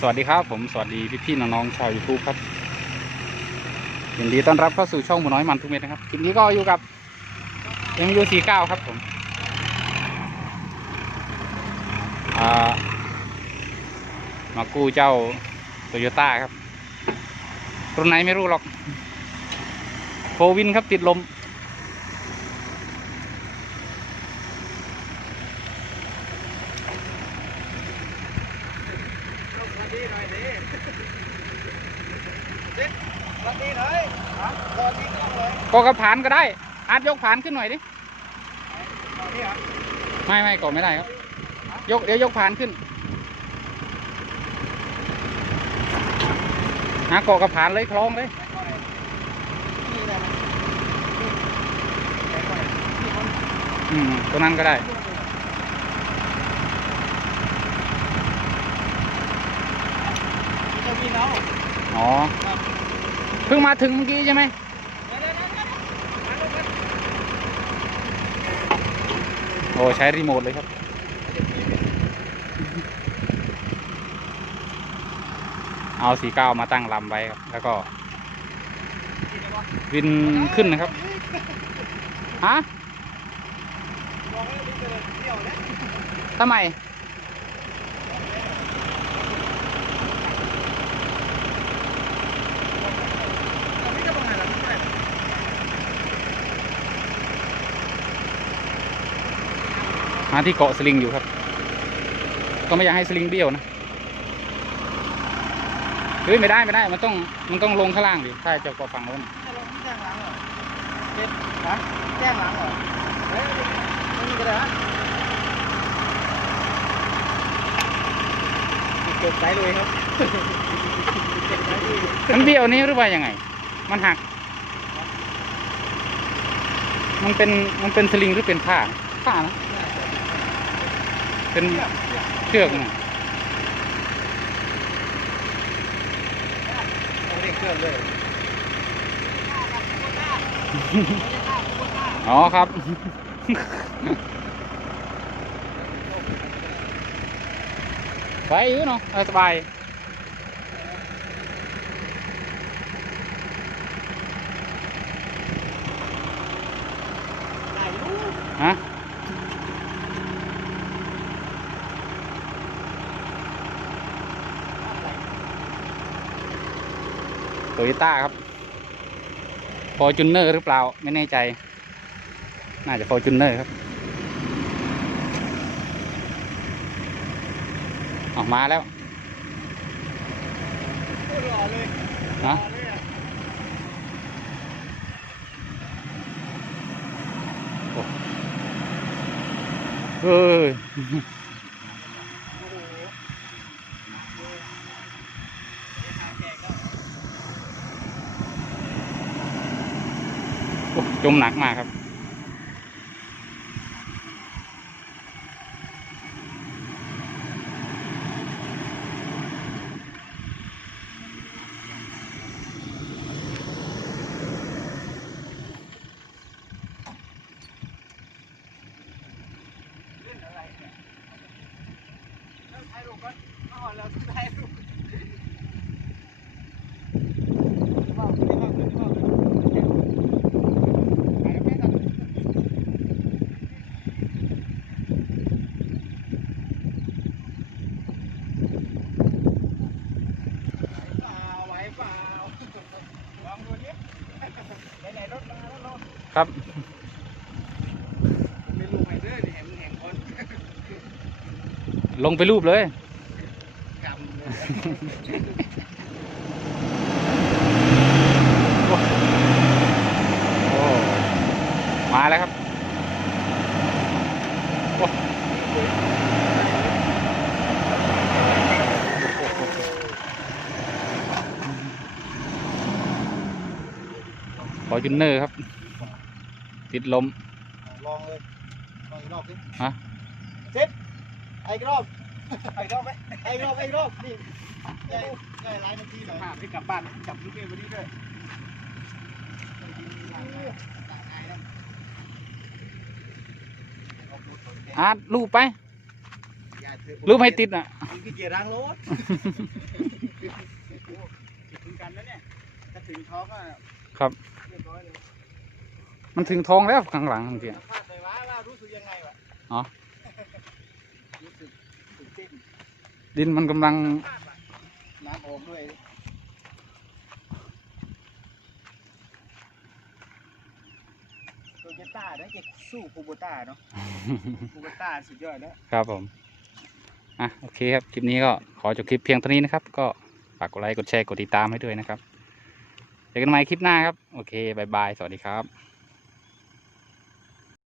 สวัสดีครับผมสวัสดีพี่ๆน้องๆชาวยูทูบครับยินดีต้อนรับเข้าสู่ช่องหมูน้อยมันทุกเม็ดนะครับคลิปนี้ก็อยู่กับ MU49 ครับผมามากู้เจ้าโตโยต้าครับ รุ่นไหนไม่รู้หรอกโฟวินครับติดลม สวัส ดีหน่อยดิดิสวัสดีหน่อยรับสวัสดีกล้องเลยก็กระผานก็ได้ อาจยกผานขึ้นหน่อยดินนี้เหรอไม่ไม่กดไม่ได้ครับ ยกเดี๋ยวยกผานขึ้น หาเกาะกระผานเลยคล้องเลย นี่ได้ไหมอืมตรงนั้นก็ได้ นี่จะมีเนาะอ๋อเพิ่งมาถึงเมื่อกี้ใช่ไหมเดี๋ยวเดี๋ยวเดี๋ยวเดี๋ยวมาลงกันโอ้ใช้รีโมทเลยครับเอาสีเก้ามาตั้งลำไว้ครับ แล้วก็ วินขึ้นนะครับฮะบอกให้รีบไปเลยเที่ยวนะทำไม ตอนนี้จะประมาณอะไรไม่ได้ หาที่เกาะสลิงอยู่ครับ ก็ไม่อยากให้สลิงเบี้ยวนะเฮ้ยไม่ได้ไม่ได้ มันต้องมันต้องลงข้างล่างดิถ้าจะเกาะฝั่งโน้นจะลงแจ้งหลังเหรอเจ็บนะแจ้งหลังเหรอเฮ้ยไม่มีกระดาษเก็บสายเลยครับเก็บสายเลยมันเบี้ยวนี้หรือว่ายังไง มันหัก มันเป็นมันเป็นสลิงหรือเป็นผ้าผ้านะ เป็นเชือกนะเอาเด็กเครื่องเลยอ๋อครับไปอยู่เนาะเออสบายได้รู้ฮะ โตโยต้าครับฟอร์จูเนอร์หรือเปล่า ไม่แน่ใจ น่าจะฟอร์จูเนอร์ครับออกมาแล้วหล่อเลยนะเอะเฮ้ยโอ้โห โอ้ จมหนักมากครับเล่นอะไรเนี่ยเริ่มถ่ายรูปก่อนเอาอ่อนแล้วถ่ายรูปว้าวดีมากเลยดีมากเลยถ่ายกับแม่กันเปล่าไหวเปล่าลองดูดิไหนๆรถมาแล้วเนาะ ครับไม่รู้ไงเด้อแห่งแห่งคนลงไปรูปเลยกำเลยโอ้มาแล้วครับ ฟอร์จูเนอร์ครับ ติดลม ลองเลยลองอีกรอบสิฮะ เซ็ตไอ้อีกรอบไอ้อีกรอบไหมไอ้อีกรอบไอ้อีกรอบนี่ใหญ่ใหญ่หลายนาทีหน่อยให้กลับบ้านกลับลูกเกมวันนี้ด้วยอาร์ตรูปไปยายหรือไม่ติดอะผมขี้เกียจล้างรถถึงกันแล้วเนี่ยถ้าถึงท้องก็ ครับเรียบร้อยเลยมันถึงท้องแล้วข้างหลังจริงสัมภาษณ์หน่อยว่าว่ารู้สึกยังไงวะอ๋อรู้สึกตื่นเต้นๆดินมันกำลังน้ำออกด้วยโตโยต้าเนี่ยจะสู้คูโบต้าเนาะคูโบต้าสุดยอดแล้ว ครับผม อะ โอเคครับ คลิปนี้ก็ขอจบคลิปเพียงเท่านี้นะครับ ก็ฝากกดไลค์ กดแชร์ กดติดตามให้ด้วยนะครับ เจอกันใหม่คลิปหน้าครับ โอเคบายบาย สวัสดีครับ